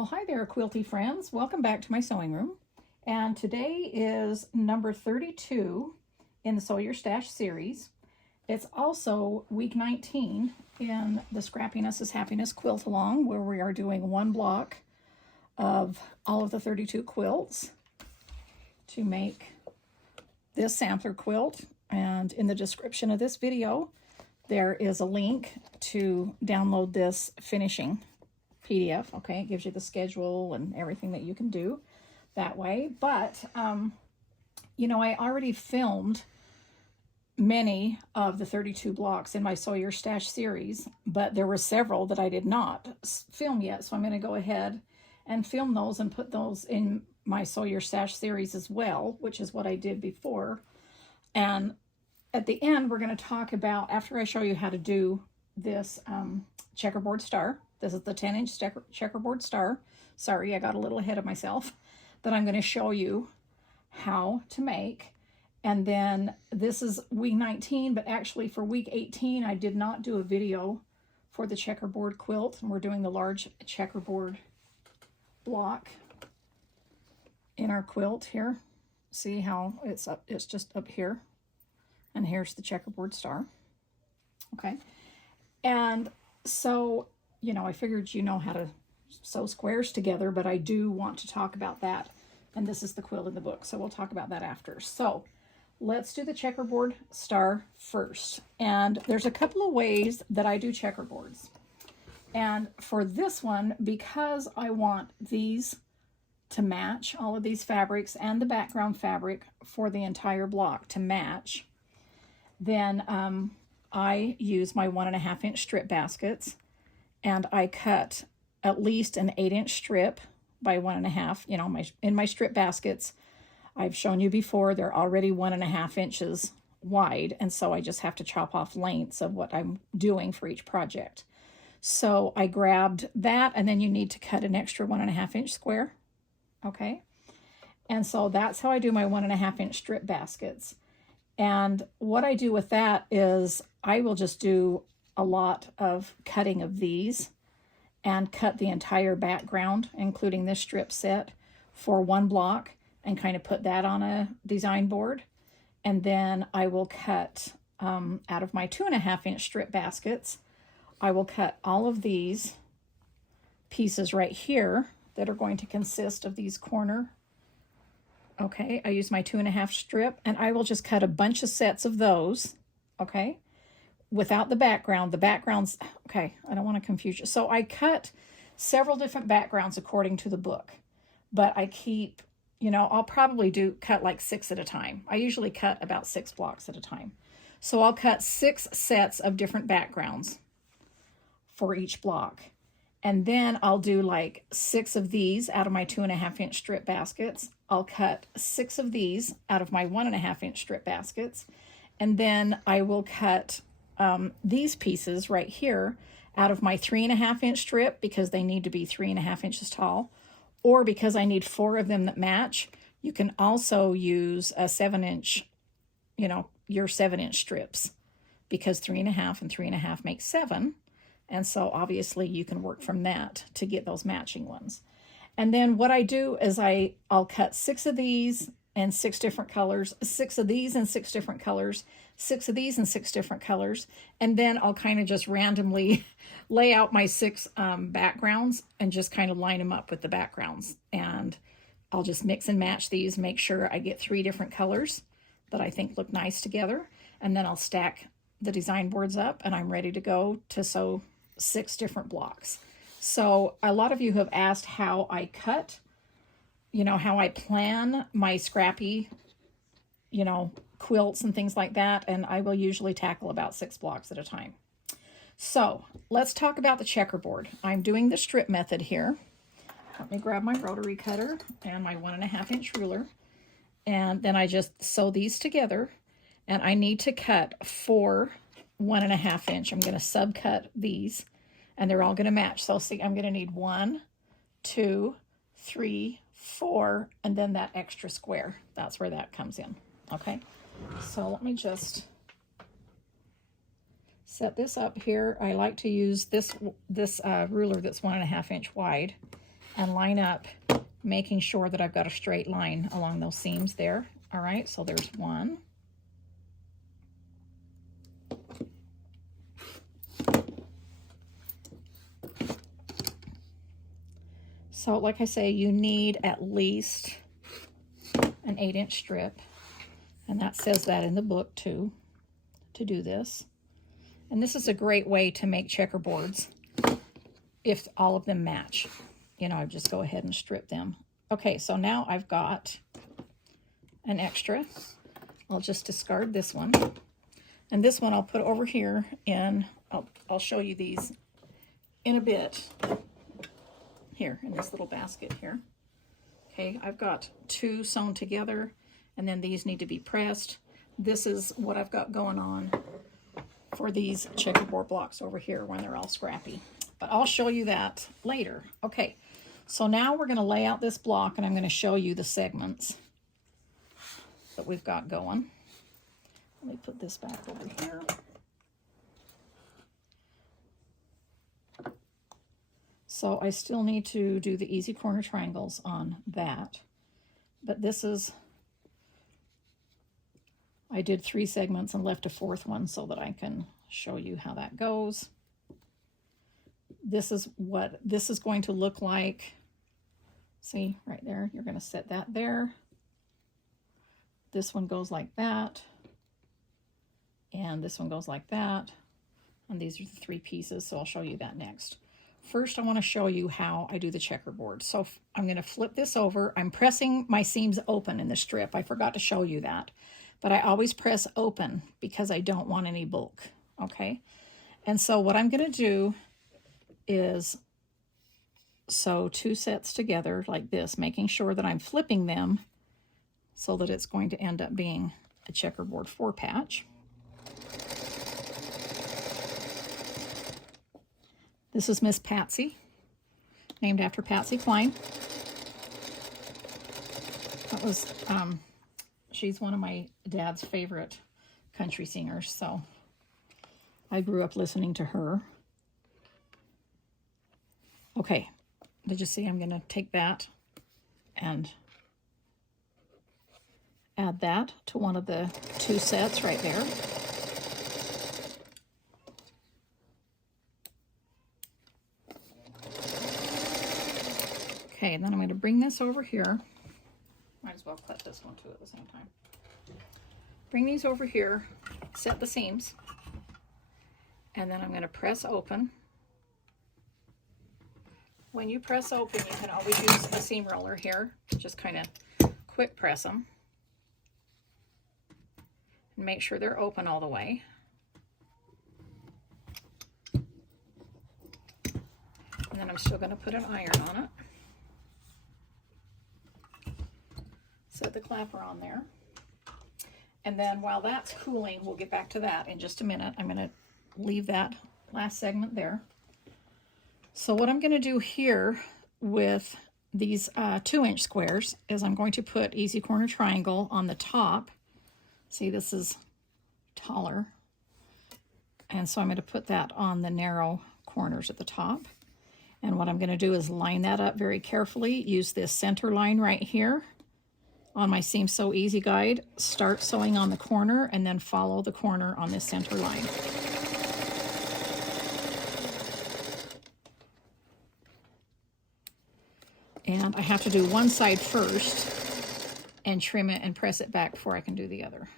Well, hi there, Quilty friends. Welcome back to my sewing room. And today is number 32 in the Sew Your Stash series. It's also week 19 in the Scrappiness is Happiness Quilt Along, where we are doing one block of all of the 32 quilts to make this sampler quilt. And in the description of this video, there is a link to download this finishing PDF. Okay, it gives you the schedule and everything that you can do that way. But you know, I already filmed many of the 32 blocks in my Sew Your Stash series, but there were several that I did not film yet, so I'm going to go ahead and film those and put those in my Sew Your Stash series as well, which is what I did before. And at the end, we're going to talk about, after I show you how to do this checkerboard star. This is the 10-inch checkerboard star. Sorry, I got a little ahead of myself. That I'm going to show you how to make. And then this is week 19, but actually for week 18, I did not do a video for the checkerboard quilt. And we're doing the large checkerboard block in our quilt here. See how it's up? It's just up here. And here's the checkerboard star. Okay. And so, you know, I figured you know how to sew squares together, but I do want to talk about that. And this is the quilt in the book, so we'll talk about that after. So let's do the checkerboard star first. And there's a couple of ways that I do checkerboards. And for this one, because I want these to match, all of these fabrics and the background fabric for the entire block to match, then I use my 1.5-inch strip baskets. And I cut at least an 8-inch strip by 1.5. You know, in my strip baskets, I've shown you before, they're already 1.5 inches wide. And so I just have to chop off lengths of what I'm doing for each project. So I grabbed that, and then you need to cut an extra 1.5-inch square. Okay. And so that's how I do my 1.5-inch strip baskets. And what I do with that is I will just do a lot of cutting of these and cut the entire background, including this strip set, for one block and kind of put that on a design board. And then I will cut out of my 2.5-inch strip baskets, I will cut all of these pieces right here that are going to consist of these corner. Okay, I use my 2.5 strip, and I will just cut a bunch of sets of those. Okay. Without the background. The background's, okay, I don't want to confuse you. So I cut several different backgrounds according to the book, but I keep, you know, I'll probably cut like 6 at a time. I usually cut about 6 blocks at a time. So I'll cut 6 sets of different backgrounds for each block. And then I'll do like 6 of these out of my 2.5-inch strip baskets. I'll cut 6 of these out of my 1.5-inch strip baskets. And then I will cut these pieces right here out of my 3.5-inch strip, because they need to be 3.5 inches tall, or because I need 4 of them that match. You can also use a 7-inch, you know, your 7-inch strips, because 3.5 and 3.5 make 7. And so obviously you can work from that to get those matching ones. And then what I do is I'll cut 6 of these in 6 different colors, 6 of these in 6 different colors, 6 of these in 6 different colors, and then I'll kind of just randomly lay out my 6 backgrounds and just kind of line them up with the backgrounds. And I'll just mix and match these, make sure I get 3 different colors that I think look nice together, and then I'll stack the design boards up, and I'm ready to go to sew 6 different blocks. So a lot of you have asked how I cut, you know, how I plan my scrappy, you know, quilts and things like that. And I will usually tackle about 6 blocks at a time. So let's talk about the checkerboard. I'm doing the strip method here. Let me grab my rotary cutter and my 1.5-inch ruler. And then I just sew these together. And I need to cut 4 1.5-inch. I'm going to subcut these, and they're all going to match. So see, I'm going to need 1, 2, 3, 4, and then that extra square. That's where that comes in. Okay, so let me just set this up here. I like to use this ruler that's 1.5 inch wide, and line up, making sure that I've got a straight line along those seams there. All right, so there's one. So like I say, you need at least an 8-inch strip, and that says that in the book too, to do this. And this is a great way to make checkerboards if all of them match. You know, I just go ahead and strip them. Okay, so now I've got an extra. I'll just discard this one. And this one I'll put over here in, I'll show you these in a bit. Here, in this little basket here. Okay, I've got 2 sewn together, and then these need to be pressed. This is what I've got going on for these checkerboard blocks over here when they're all scrappy. But I'll show you that later. Okay, so now we're going to lay out this block, and I'm going to show you the segments that we've got going. Let me put this back over here. So I still need to do the easy corner triangles on that. But this is, I did 3 segments and left a 4th one so that I can show you how that goes. This is what this is going to look like. See, right there, you're going to set that there. This one goes like that. And this one goes like that. And these are the 3 pieces, so I'll show you that next. First, I want to show you how I do the checkerboard. So I'm going to flip this over. I'm pressing my seams open in the strip. I forgot to show you that. But I always press open because I don't want any bulk. Okay? And so what I'm going to do is sew 2 sets together like this, making sure that I'm flipping them so that it's going to end up being a checkerboard 4-patch. This is Miss Patsy, named after Patsy Cline. That was, she's one of my dad's favorite country singers, so I grew up listening to her. Okay, did you see? I'm going to take that and add that to one of the 2 sets right there. Okay, and then I'm going to bring this over here. Might as well cut this one too at the same time. Bring these over here, set the seams, and then I'm going to press open. When you press open, you can always use a seam roller here. Just kind of quick press them. And make sure they're open all the way. And then I'm still going to put an iron on it. Set the clapper on there. And then while that's cooling, we'll get back to that in just a minute. I'm going to leave that last segment there. So what I'm going to do here with these 2-inch squares is I'm going to put easy corner triangle on the top. See, this is taller. And so I'm going to put that on the narrow corners at the top. And what I'm going to do is line that up very carefully. Use this center line right here on my Seam Sew Easy guide. Start sewing on the corner and then follow the corner on this center line. And I have to do one side first and trim it and press it back before I can do the other.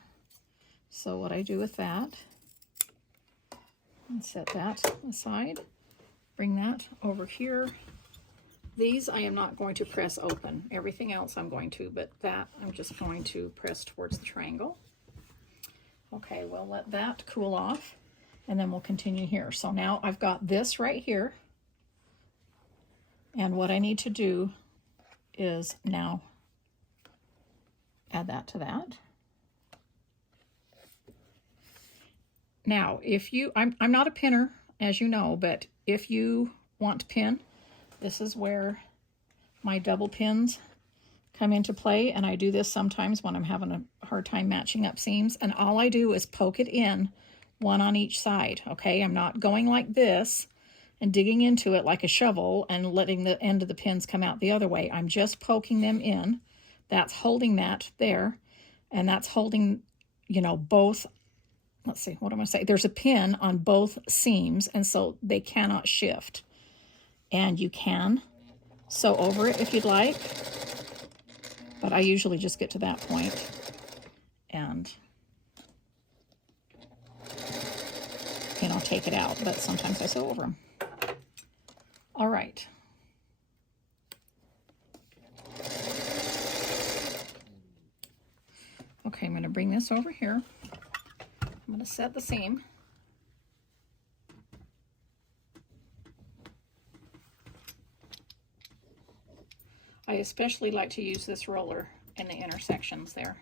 So what I do with that, and set that aside, bring that over here. These I am not going to press open. Everything else I'm going to, but that I'm just going to press towards the triangle. Okay, we'll let that cool off and then we'll continue here. So now I've got this right here. And what I need to do is now add that to that. Now, if you, I'm not a pinner, as you know, but if you want to pin, this is where my double pins come into play, and I do this sometimes when I'm having a hard time matching up seams, and all I do is poke it in, one on each side, okay? I'm not going like this and digging into it like a shovel and letting the end of the pins come out the other way. I'm just poking them in. That's holding that there, and that's holding, you know, both. Let's see, what am I saying? There's a pin on both seams, and so they cannot shift. And you can sew over it if you'd like, but I usually just get to that point and, you know, take it out, but sometimes I sew over them. All right. Okay, I'm going to bring this over here. I'm going to set the seam. I especially like to use this roller in the intersections there.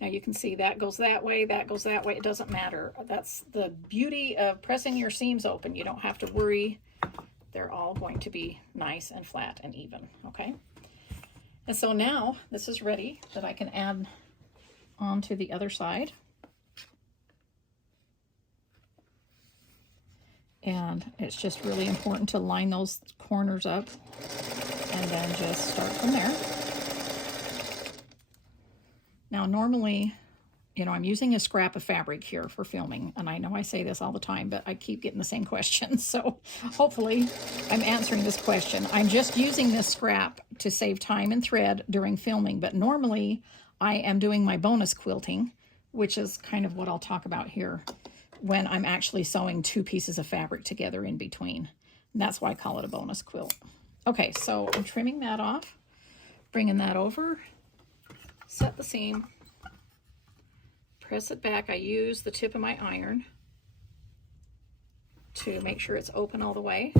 Now you can see that goes that way, that goes that way. It doesn't matter. That's the beauty of pressing your seams open. You don't have to worry. They're all going to be nice and flat and even, okay? And so now this is ready that I can add on to the other side. And it's just really important to line those corners up and then just start from there. Now normally, you know, I'm using a scrap of fabric here for filming, and I know I say this all the time, but I keep getting the same question, so hopefully I'm answering this question. I'm just using this scrap to save time and thread during filming, but normally I am doing my bonus quilting, which is kind of what I'll talk about here, when I'm actually sewing two pieces of fabric together in between. And that's why I call it a bonus quilt. Okay, so I'm trimming that off, bringing that over, set the seam, press it back. I use the tip of my iron to make sure it's open all the way.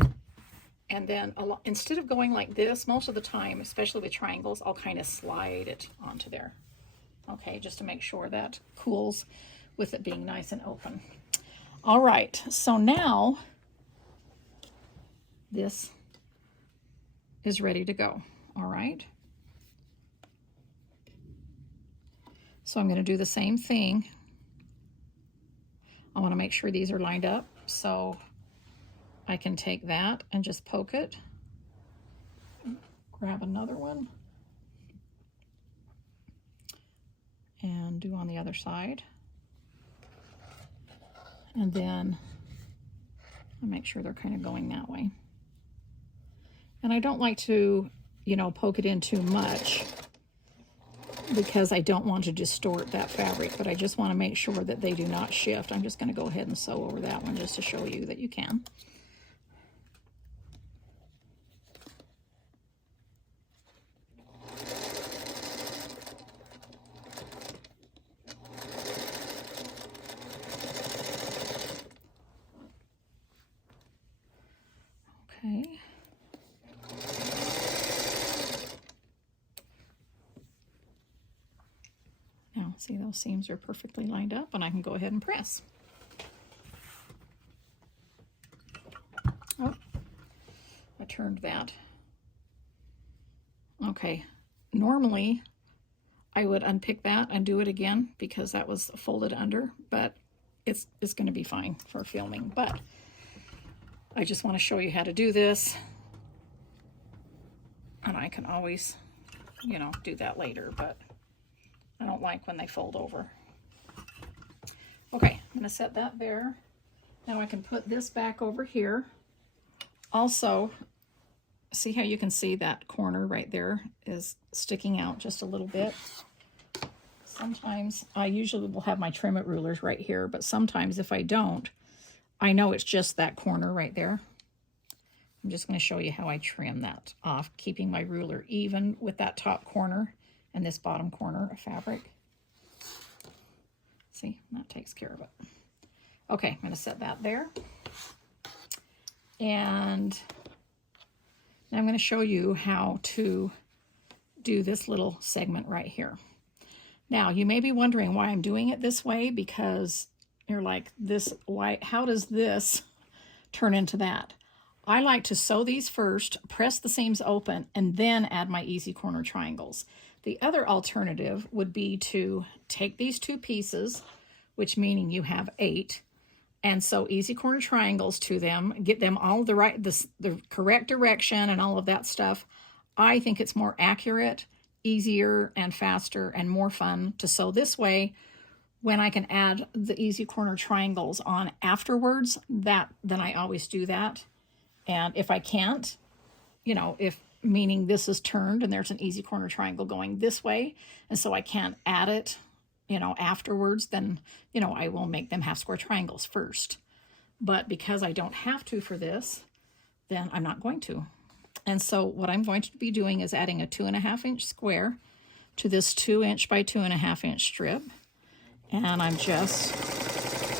And then instead of going like this, most of the time, especially with triangles, I'll kind of slide it onto there. Okay, just to make sure that cools with it being nice and open. All right, so now this is ready to go. All right. So I'm going to do the same thing. I want to make sure these are lined up, so I can take that and just poke it. Grab another one and do on the other side. And then I'll make sure they're kind of going that way. And I don't like to, you know, poke it in too much because I don't want to distort that fabric, but I just want to make sure that they do not shift. I'm just going to go ahead and sew over that one just to show you that you can. Okay. Now, see, those seams are perfectly lined up, and I can go ahead and press. Oh, I turned that. Okay, normally I would unpick that and do it again because that was folded under, but it's going to be fine for filming. But I just want to show you how to do this, and I can always, you know, do that later, but I don't like when they fold over. Okay, I'm going to set that there. Now I can put this back over here. Also, see how you can see that corner right there is sticking out just a little bit. Sometimes I usually will have my trim it rulers right here, but sometimes if I don't, I know it's just that corner right there. I'm just going to show you how I trim that off, keeping my ruler even with that top corner and this bottom corner of fabric. See, that takes care of it. Okay, I'm going to set that there. And now I'm going to show you how to do this little segment right here. Now, you may be wondering why I'm doing it this way, because you're like, how does this turn into that? I like to sew these first, press the seams open, and then add my easy corner triangles. The other alternative would be to take these two pieces, which meaning you have 8, and sew easy corner triangles to them, get them all the correct direction and all of that stuff. I think it's more accurate, easier, and faster, and more fun to sew this way when I can add the easy corner triangles on afterwards. Then I always do that. And if I can't, you know, meaning this is turned and there's an easy corner triangle going this way, and so I can't add it, you know, afterwards, then, you know, I will make them half square triangles first. But because I don't have to for this, then I'm not going to. And so what I'm going to be doing is adding a 2.5 inch square to this 2 inch by 2.5 inch strip. And I'm just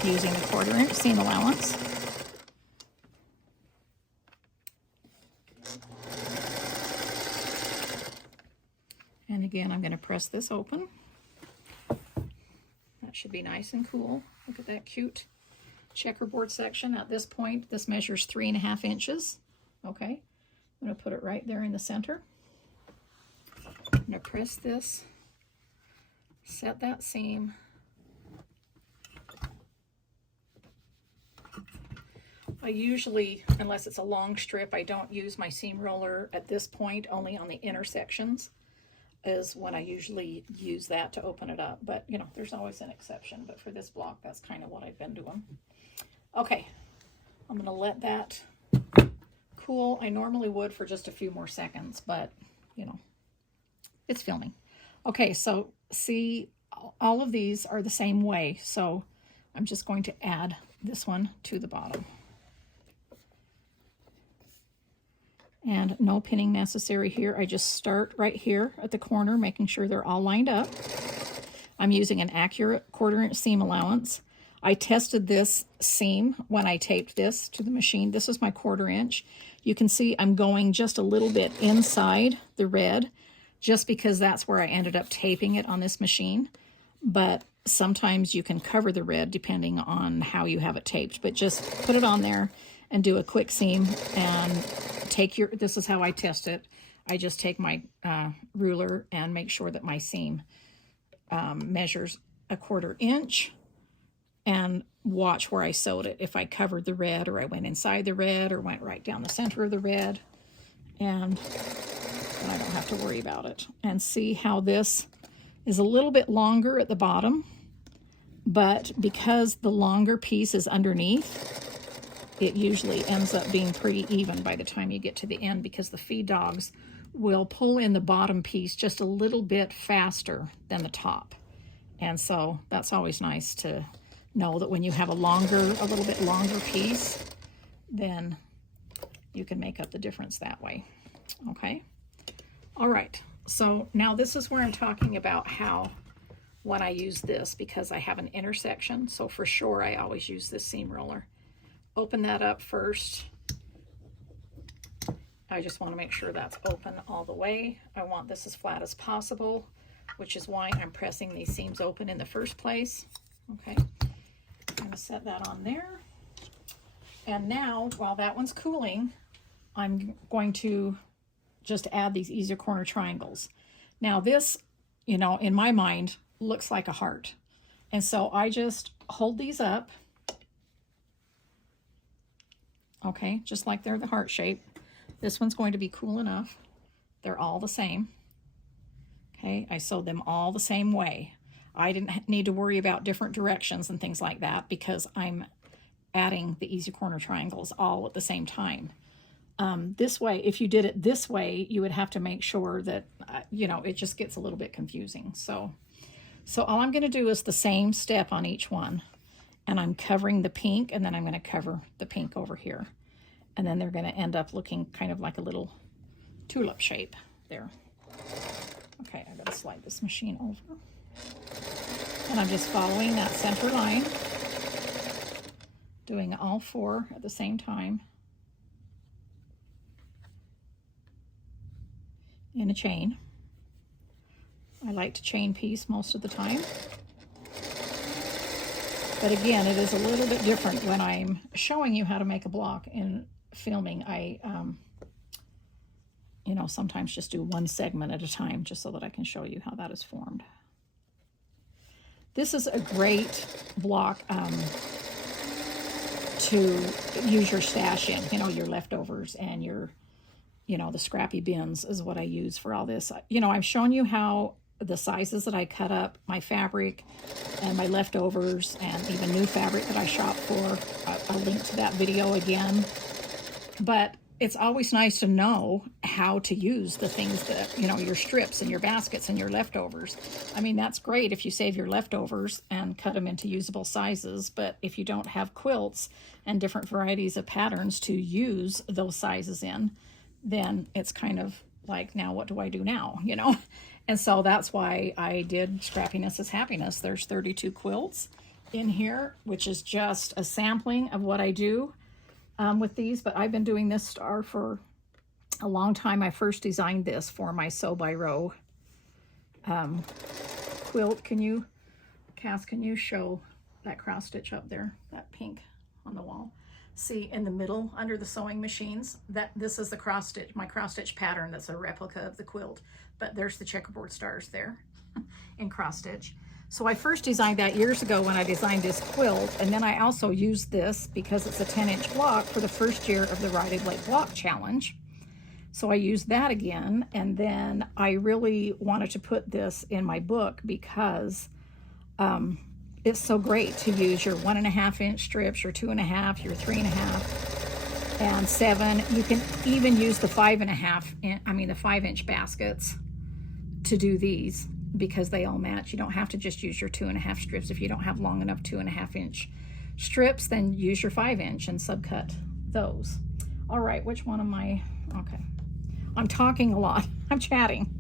using a 1/4 inch seam allowance. And again, I'm going to press this open. That should be nice and cool. Look at that cute checkerboard section. At this point, this measures 3.5 inches. Okay, I'm going to put it right there in the center. I'm going to press this, set that seam. I usually, unless it's a long strip, I don't use my seam roller at this point, only on the intersections is when I usually use that to open it up. But, you know, there's always an exception. But for this block, that's kind of what I've been doing. Okay, I'm going to let that cool. I normally would for just a few more seconds, but, you know, it's filming. Okay, so see, all of these are the same way. So I'm just going to add this one to the bottom. And no pinning necessary here. I just start right here at the corner, making sure they're all lined up. I'm using an accurate 1/4 inch seam allowance. I tested this seam when I taped this to the machine. This is my 1/4 inch. You can see I'm going just a little bit inside the red, just because that's where I ended up taping it on this machine. But sometimes you can cover the red depending on how you have it taped. But just put it on there and do a quick seam and this is how I test it. I just take my ruler and make sure that my seam measures a 1/4 inch and watch where I sewed it. If I covered the red, or I went inside the red, or went right down the center of the red, and then I don't have to worry about it. And see how this is a little bit longer at the bottom, but because the longer piece is underneath, it usually ends up being pretty even by the time you get to the end, because the feed dogs will pull in the bottom piece just a little bit faster than the top. And so that's always nice to know that when you have a little bit longer piece, then you can make up the difference that way. Okay. All right. So now this is where I'm talking about how when I use this, because I have an intersection. So for sure, I always use this seam roller. Open that up first. I just want to make sure that's open all the way. I want this as flat as possible, which is why I'm pressing these seams open in the first place. Okay, I'm going to set that on there. And now, while that one's cooling, I'm going to just add these easy corner triangles. Now this, you know, in my mind, looks like a heart. And so I just hold these up. Okay, just like they're the heart shape. This one's going to be cool enough. They're all the same. Okay, I sewed them all the same way. I didn't need to worry about different directions and things like that because I'm adding the easy corner triangles all at the same time. This way, if you did it this way, you would have to make sure that, you know, it just gets a little bit confusing. So all I'm going to do is the same step on each one. And I'm covering the pink, and then I'm going to cover the pink over here. And then they're going to end up looking kind of like a little tulip shape there. Okay, I'm going to slide this machine over. And I'm just following that center line, doing all 4 at the same time in a chain. I like to chain piece most of the time. But again, it is a little bit different when I'm showing you how to make a block in filming. I, you know, sometimes just do one segment at a time just so that I can show you how that is formed. This is a great block to use your stash in, you know, your leftovers and your, you know, the scrappy bins is what I use for all this. You know, I've shown you how the sizes that I cut up my fabric and my leftovers and even new fabric that I shop for. I'll link to that video again. But it's always nice to know how to use the things that, you know, your strips and your baskets and your leftovers. I mean, that's great if you save your leftovers and cut them into usable sizes, but if you don't have quilts and different varieties of patterns to use those sizes in, then it's kind of like, now what do I do now, you know? And so that's why I did Scrappiness is Happiness. There's 32 quilts in here, which is just a sampling of what I do with these, but I've been doing this star for a long time. I first designed this for my sew by row quilt. Cass, can you show that cross stitch up there, that pink on the wall? See in the middle under the sewing machines, that this is the cross stitch, my cross stitch pattern that's a replica of the quilt, but there's the checkerboard stars there in cross stitch. So I first designed that years ago when I designed this quilt, and then I also used this because it's a 10-inch block for the first year of the Rotted Blade Block Challenge. So I used that again, and then I really wanted to put this in my book because it's so great to use your 1.5-inch strips, your 2.5, your 3.5, and 7. You can even use the 5-inch baskets to do these, because they all match. You don't have to just use your 2.5 strips. If you don't have long enough 2.5-inch strips, then use your 5-inch and subcut those. All right, which one am I? Okay, I'm talking a lot. I'm chatting.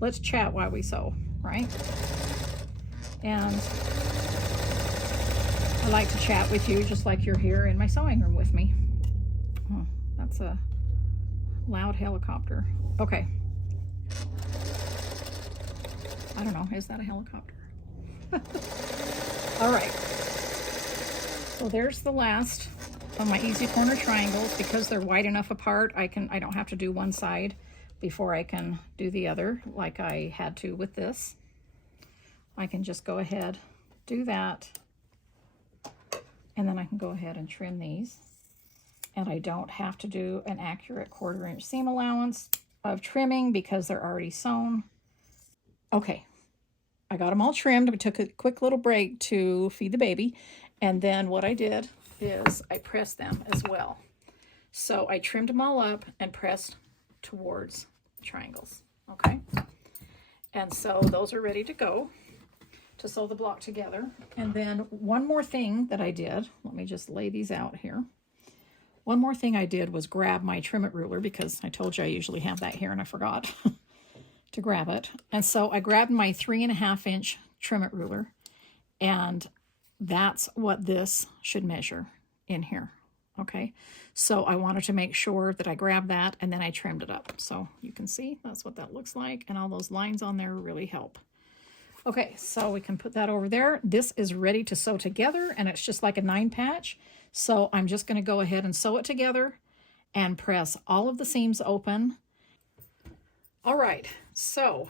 Let's chat while we sew, right? And I like to chat with you just like you're here in my sewing room with me. Oh, that's a loud helicopter. Okay. I don't know, is that a helicopter? All right, so there's the last of my easy corner triangles. Because they're wide enough apart, I don't have to do one side before I can do the other like I had to with this. I can just go ahead, do that, and then I can go ahead and trim these. And I don't have to do an accurate 1/4-inch seam allowance of trimming because they're already sewn. Okay, I got them all trimmed. We took a quick little break to feed the baby. And then what I did is I pressed them as well. So I trimmed them all up and pressed towards triangles, okay? And so those are ready to go to sew the block together. And then one more thing that I did, let me just lay these out here. One more thing I did was grab my trim it ruler, because I told you I usually have that here and I forgot to grab it. And so I grabbed my 3.5-inch trim it ruler, and that's what this should measure in here. Okay, so I wanted to make sure that I grabbed that, and then I trimmed it up. So you can see that's what that looks like, and all those lines on there really help. Okay, so we can put that over there. This is ready to sew together, and it's just like a 9-patch. So I'm just going to go ahead and sew it together and press all of the seams open. All right, so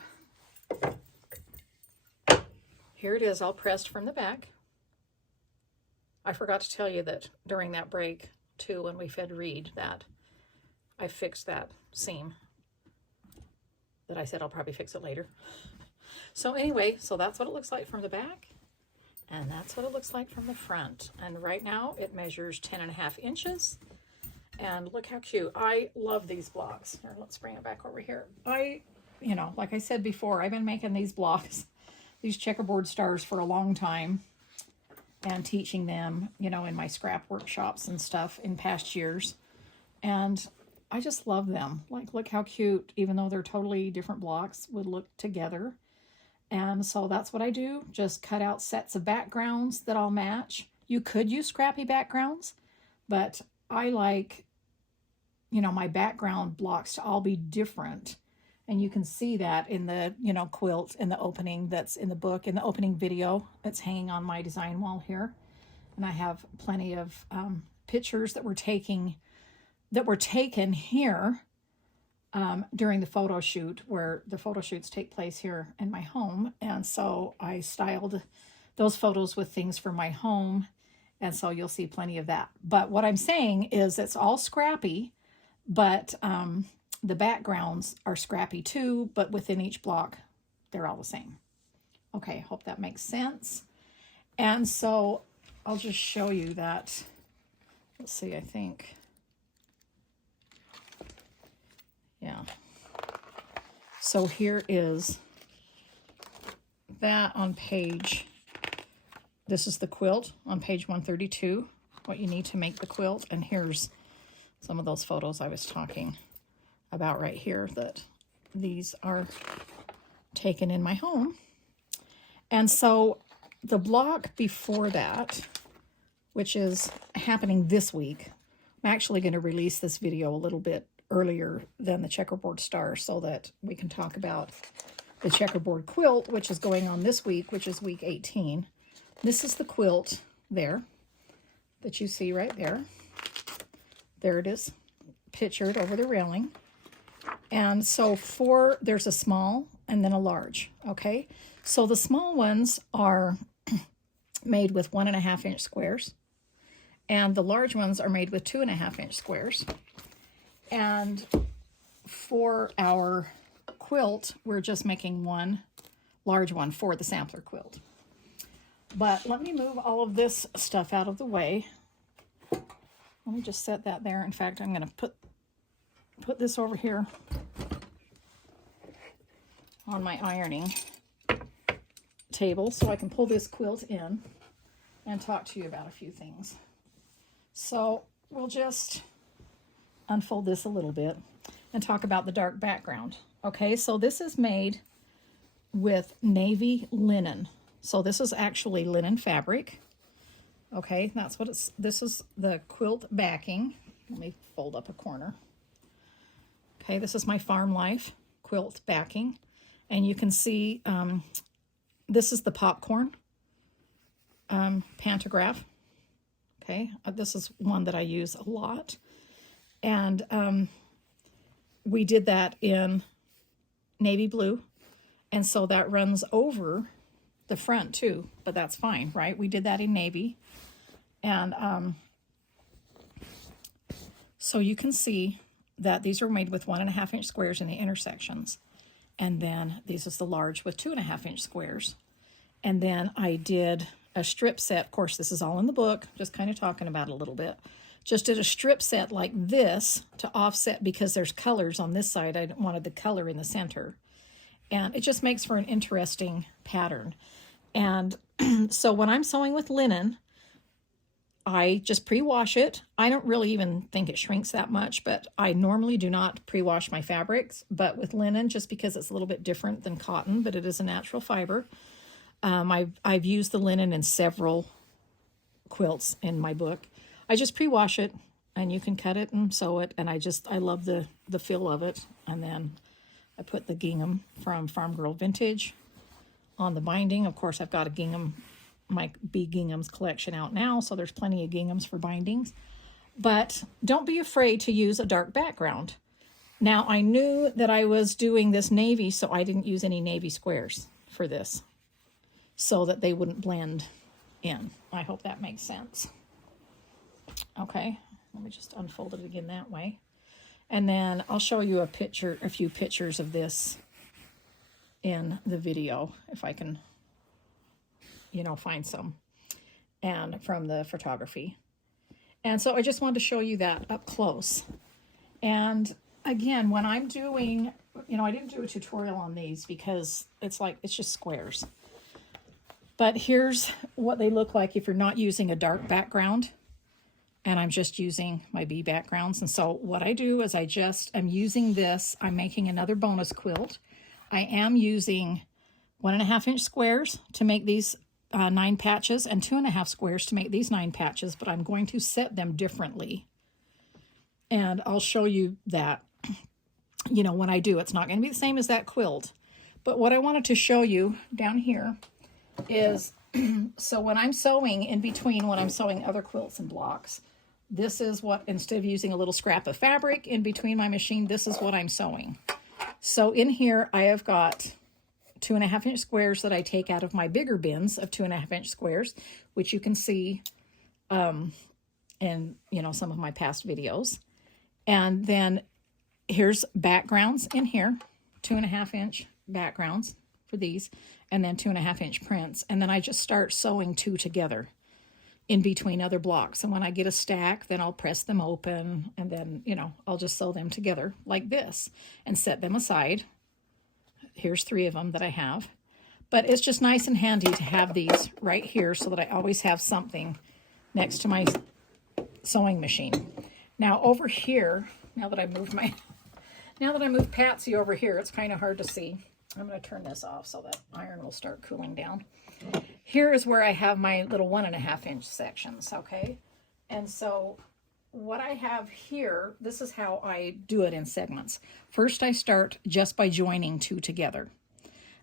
here it is all pressed from the back. I forgot to tell you that during that break too, when we fed Reed, that I fixed that seam that I said I'll probably fix it later. So anyway, so that's what it looks like from the back, and that's what it looks like from the front. And right now it measures 10.5 inches. And look how cute. I love these blocks. Here, let's bring it back over here. You know, like I said before, I've been making these blocks, these checkerboard stars, for a long time, and teaching them, you know, in my scrap workshops and stuff in past years. And I just love them. Like, look how cute, even though they're totally different blocks, would look together. And so that's what I do. Just cut out sets of backgrounds that all match. You could use scrappy backgrounds, but I like, you know, my background blocks to all be different. And you can see that in the, you know, quilt, in the opening that's in the book, in the opening video that's hanging on my design wall here. And I have plenty of pictures that were taken here during the photo shoot, where the photo shoots take place here in my home. And so I styled those photos with things from my home And so you'll see plenty of that. But what I'm saying is it's all scrappy, but the backgrounds are scrappy too, but within each block, they're all the same. Okay, hope that makes sense. And so I'll just show you that. Let's see, I think. Yeah. So here is that on page, this is the quilt on page 132, what you need to make the quilt. And here's some of those photos I was talking about right here, that these are taken in my home. And so the block before that, which is happening this week, I'm actually going to release this video a little bit earlier than the Checkerboard Star so that we can talk about the Checkerboard Quilt, which is going on this week, which is week 18. This is the quilt there that you see right there. There it is, pictured over the railing. And so there's a small and then a large, okay? So the small ones are made with 1.5-inch squares, and the large ones are made with 2.5-inch squares. And for our quilt, we're just making one large one for the sampler quilt. But let me move all of this stuff out of the way. Let me just set that there. In fact, I'm going to put this over here on my ironing table so I can pull this quilt in and talk to you about a few things. So we'll just unfold this a little bit and talk about the dark background. Okay, so this is made with navy linen. So this is actually linen fabric. Okay, that's what this is the quilt backing. Let me fold up a corner. Okay, this is my Farm Life quilt backing. And you can see this is the popcorn pantograph. Okay, this is one that I use a lot. And we did that in navy blue. And so that runs over the front too, but that's fine, right? We did that in navy. And so you can see that these are made with 1.5-inch squares in the intersections. And then this is the large with 2.5-inch squares. And then I did a strip set. Of course, this is all in the book, just kind of talking about it a little bit. Just did a strip set like this to offset because there's colors on this side. I wanted the color in the center. And it just makes for an interesting pattern. And so when I'm sewing with linen, I just pre-wash it. I don't really even think it shrinks that much, but I normally do not pre-wash my fabrics. But with linen, just because it's a little bit different than cotton, but it is a natural fiber, I've used the linen in several quilts in my book. I just pre-wash it, and you can cut it and sew it, and I love the feel of it. And then I put the gingham from Farm Girl Vintage on the binding. Of course, I've got a gingham, my Bee Ginghams collection out now, so there's plenty of ginghams for bindings. But don't be afraid to use a dark background. Now, I knew that I was doing this navy, so I didn't use any navy squares for this, so that they wouldn't blend in. I hope that makes sense. Okay, let me just unfold it again that way. And then I'll show you a few pictures of this in the video, if I can, find some, and from the photography. And so I just wanted to show you that up close. And again, when I'm doing, I didn't do a tutorial on these because it's just squares. But here's what they look like if you're not using a dark background. And I'm just using my bee backgrounds. And so what I do is I'm using this. I'm making another bonus quilt. I am using 1.5-inch squares to make these 9 patches and 2.5 squares to make these 9 patches, but I'm going to set them differently. And I'll show you that, when I do. It's not going to be the same as that quilt. But what I wanted to show you down here is, so when I'm sewing in between, when I'm sewing other quilts and blocks, this is what, instead of using a little scrap of fabric in between my machine, this is what I'm sewing. So in here, I have got 2.5-inch squares that I take out of my bigger bins of 2.5-inch squares, which you can see in, you know, some of my past videos. And then here's backgrounds in here, 2.5 inch backgrounds for these, and then 2.5 inch prints. And then I just start sewing 2 together in between other blocks. And when I get a stack, then I'll press them open, and then, you know, I'll just sew them together like this and set them aside. Here's 3 of them that I have. But it's just nice and handy to have these right here so that I always have something next to my sewing machine. Now over here, now that I moved Patsy over here, it's kind of hard to see. I'm going to turn this off so that iron will start cooling down. Here is where I have my little 1.5 inch sections, okay? And so what I have here, this is how I do it in segments. First, I start just by joining 2 together.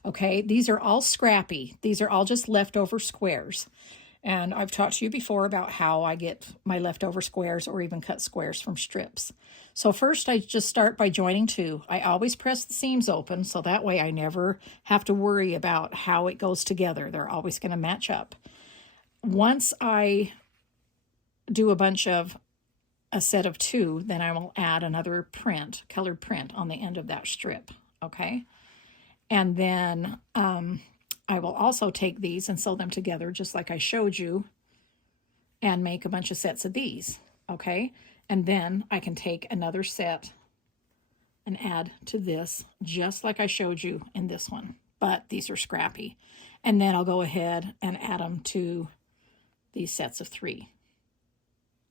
Okay, these are all scrappy. These are all just leftover squares. And I've talked to you before about how I get my leftover squares or even cut squares from strips. So first I just start by joining 2. I always press the seams open, so that way I never have to worry about how it goes together. They're always going to match up. Once I do a set of 2, then I will add another print, colored print on the end of that strip, okay? And then I will also take these and sew them together just like I showed you and make a bunch of sets of these, okay? And then I can take another set and add to this just like I showed you in this one, but these are scrappy. And then I'll go ahead and add them to these sets of 3,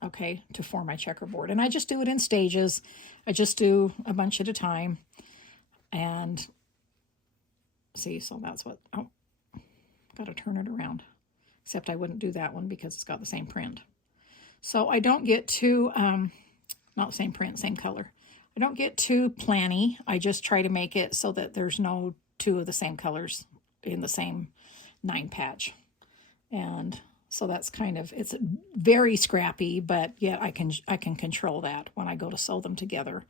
okay, to form my checkerboard. And I just do it in stages. I just do a bunch at a time. And see, so that's what, oh, got to turn it around. Except I wouldn't do that one because it's got the same print. So I don't get too, not the same print, same color. I don't get too planny. I just try to make it so that there's no 2 of the same colors in the same 9 patch. And so that's kind of, it's very scrappy, but yet I can control that when I go to sew them together.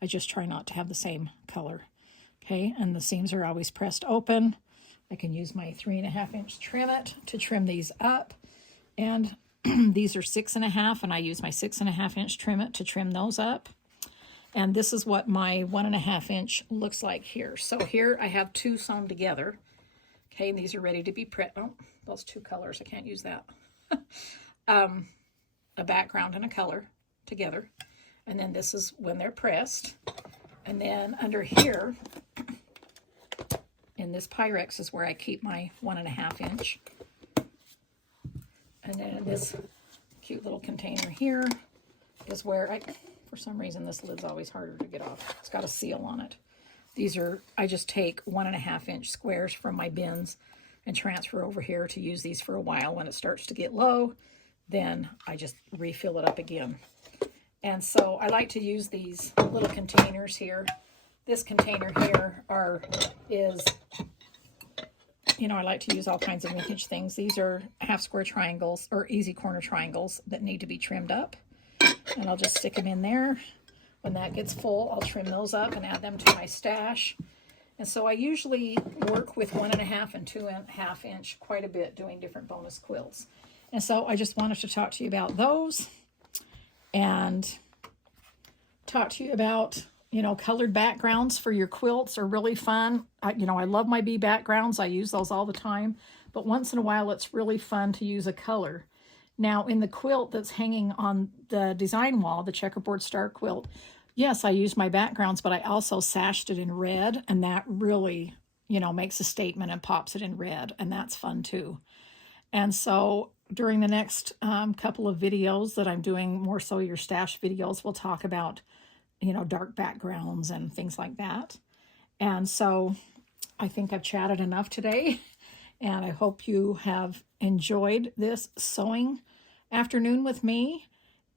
I just try not to have the same color. Okay, and the seams are always pressed open. I can use my 3.5 inch Trim-It to trim these up. And these are 6.5, and I use my 6.5 inch Trim-It to trim those up. And this is what my 1.5 inch looks like here. So here I have 2 sewn together. Okay, and these are ready to be pressed. Oh, those 2 colors, I can't use that. A background and a color together. And then this is when they're pressed. And then under here, in this Pyrex is where I keep my 1.5 inch. And then in this cute little container here is where for some reason this lid's always harder to get off. It's got a seal on it. These are, I just take 1.5 inch squares from my bins and transfer over here to use these for a while. When it starts to get low, then I just refill it up again. And so I like to use these little containers here. This container here is, you know, I like to use all kinds of vintage things. These are half square triangles or easy corner triangles that need to be trimmed up. And I'll just stick them in there. When that gets full, I'll trim those up and add them to my stash. And so I usually work with 1.5 and 2.5 inch quite a bit doing different bonus quilts. And so I just wanted to talk to you about those. And talk to you about, you know, colored backgrounds for your quilts are really fun. I love my bee backgrounds. I use those all the time. But once in a while, it's really fun to use a color. Now, in the quilt that's hanging on the design wall, the Checkerboard Star Quilt, yes, I use my backgrounds, but I also sashed it in red. And that really, you know, makes a statement and pops it in red. And that's fun, too. And so during the next couple of videos that I'm doing, more Sew Your Stash videos, we'll talk about, you know, dark backgrounds and things like that. And so I think I've chatted enough today, and I hope you have enjoyed this sewing afternoon with me.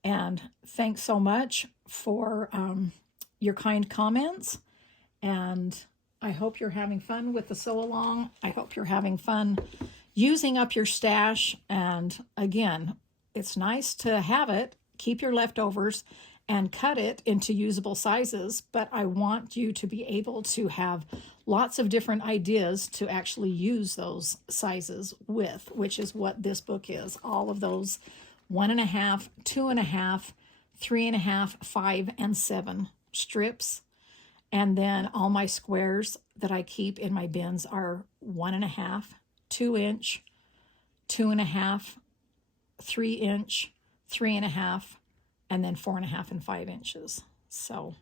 And thanks so much for your kind comments. And I hope you're having fun with the sew along. I hope you're having fun using up your stash. And again, it's nice to have it, keep your leftovers, and cut it into usable sizes. But I want you to be able to have lots of different ideas to actually use those sizes with, which is what this book is. All of those 1.5, 2.5, 3.5, 5, and 7 strips. And then all my squares that I keep in my bins are 1.5, 2 inch, 2.5, 3 inch, 3.5, and then 4.5 and 5 inches. So,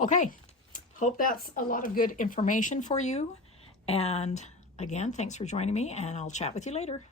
okay. Hope that's a lot of good information for you. And again, thanks for joining me, and I'll chat with you later.